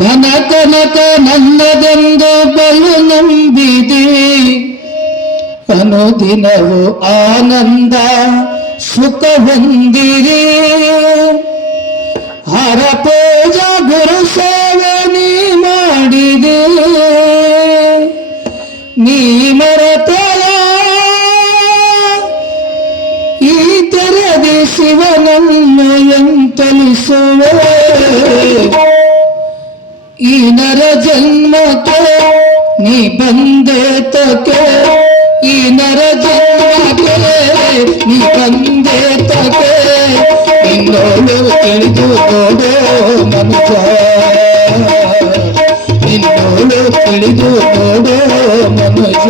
ಧನ ಕನಕ ನನ್ನದೆಂದು ಬಲು ನಂಬಿದೆ, ಅನುದಿನವು ಆನಂದ ಸುಖ ಹೊಂದಿರಿ. ಹರ ಪೂಜಾ ಗುರು ಸೇವೆ ನೀ ಮಾಡಿದೆ, ನೀ ಮರೆತಲ ಈ ತೆರೆದಿ ಶಿವನನ್ನು ಎಂತಲಿಸುವೆ. ಈ ನರ ಜನ್ಮಕ್ಕೆ ನೀ ಬಂದೆ ತಕೆ, ಈ ನರ ಜನ್ಮಕ್ಕೆ ನೀ ಬಂದೆ ತಕೆ. ಇನ್ನೋಳು ತಿಳಿದು ನೋಡೋ ಮನುಜ, ಇನ್ನೋಳು ತಿಳಿದು ನೋಡೋ ಮನುಜ.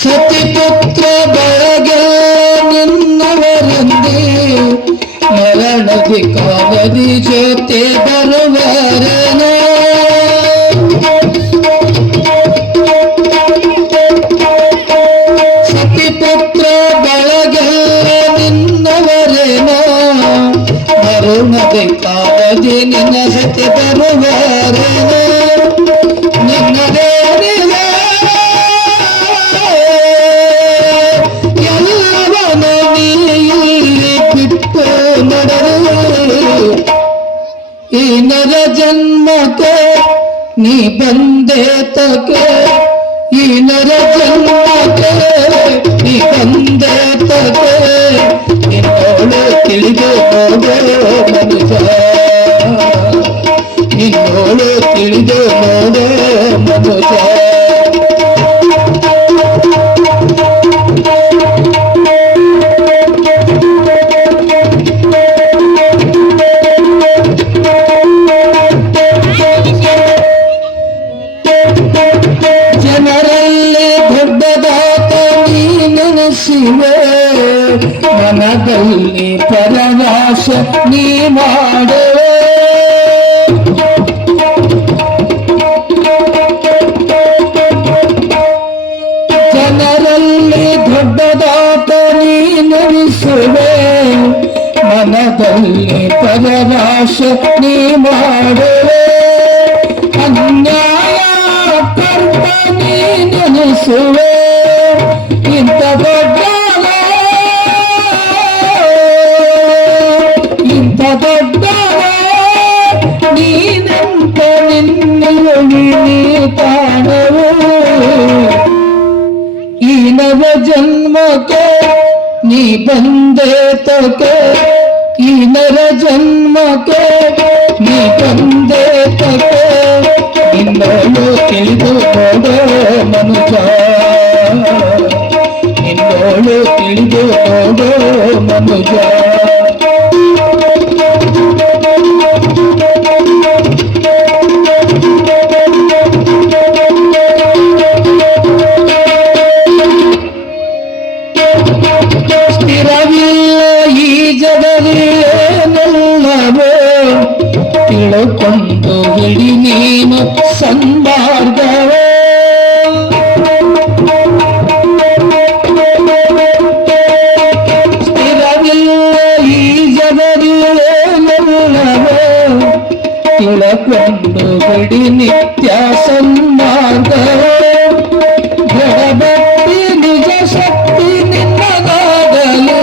ಸತಿಪುತ್ರ ಬೆಳಗೆಲ್ಲ ನಿನ್ನವರಂದೇ, ಮರಣದಿ ಕಾಲದಿ ಜೊತೆ ಬರುವರನ. ಸತಿಪುತ್ರ ಬೆಳಗೆಲ್ಲ ನಿನ್ನವರೇನ, ಮರಣದಿ ಕಾಲದಿ ನಿನ್ನ ಜೊತೆ ಬರುವರನ. ನಿನ್ನದೇ ಈ ನರ ಜನ್ಮಕ್ಕೆ ನೀ ಬಂದೆ ತಕೆ, ಈ ನರ ಜನ್ಮಕ್ಕೆ ನೀ ಬಂದೆ ತಕೆ. ನಿನ್ನೋಳು ತಿಳಿದು ನೋಡೋ ಮನುಜ, ನಿನ್ನೋಳು ತಿಳಿದು ನೋಡೋ ಮನುಜ. ಜನರಲ್ಲಿ ದೊಡ್ಡದಾತ ನೀ ನೆನೆಸಿವೆ, ಮನದಲ್ಲಿ ಪರವಾಸ ನೀ ಮಾಡುವೆ. ಜನರಲ್ಲಿ ದೊಡ್ಡದಾತ ನೀ ನೆನೆಸುವೆ, ಮನದಲ್ಲಿ ಪರವಾಸ ನೀ ಮಾಡುವೆ. ಅನ್ಯಾಯ ಕರ್ಮ ನೀ ನೆನೆಸುವೆ, ಇಂಥ ದೊಡ್ಡ ಇಂಥ ದೊಡ್ಡ ನೀನಂತ ನಿನ್ನೆಯೊಳಿ ನೀ ಕಾಣವು. ಈ ನವ ಜನ್ಮಕ್ಕೆ ನೀ ಬಂದೆ ತಕೆ, ಈ ನರ ಜನ್ಮಕ್ಕೆ ನೀ ಬಂದೆ ತಕೆ. ನಿನ್ನೋಳು ತಿಳಿದು ನೋಡೋ ಮನುಜ, ನಿನ್ನೋಳು ತಿಳಿದು ನೋಡೋ ಮನುಜ. ಸ್ಥಿರವಿಲ್ಲ ಈ ಜಗವೆಲ್ಲವೋ, ತಿಳುಕೊಂಡು ಹಿಡಿ ನೀನು ಸನ್ಮಾರ್ಗವೇ. ಸ್ಥಿರವಿಲ್ಲ ಈ ಜಗವೆಲ್ಲವೋ, ತಿಳುಕೊಂಡು ಹಿಡಿ ನಿತ್ಯ ಸನ್ಮಾರ್ಗವೇ. ದೃಢಭಕ್ತಿ ನಿಜ ಶಕ್ತಿ ನಿನ್ನದಾಗಲು,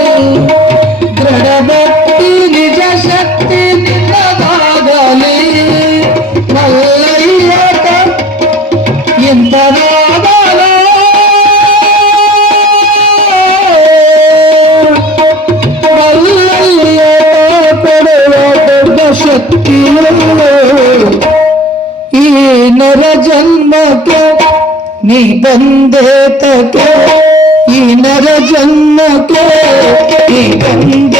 ದೃಢಭಕ್ತಿ ನಿಜ ಶಕ್ತಿ ನಿನ್ನದಾಗಲಿ. ಮಲ್ಲಯ್ಯಟ ಎಂತನಾಗಲ, ಮಲ್ಲಯ್ಯಟ ಕೊಡುವ ದೊಡ್ಡ ಶಕ್ತಿಯು. ಈ ನರ ಜನ್ಮಕ್ಕೆ ನೀ ಬಂದೆ ತಕೆ, ಈ ನರ ಜನ್ಮಕ್ಕೆ ನೀ ಬಂದೆ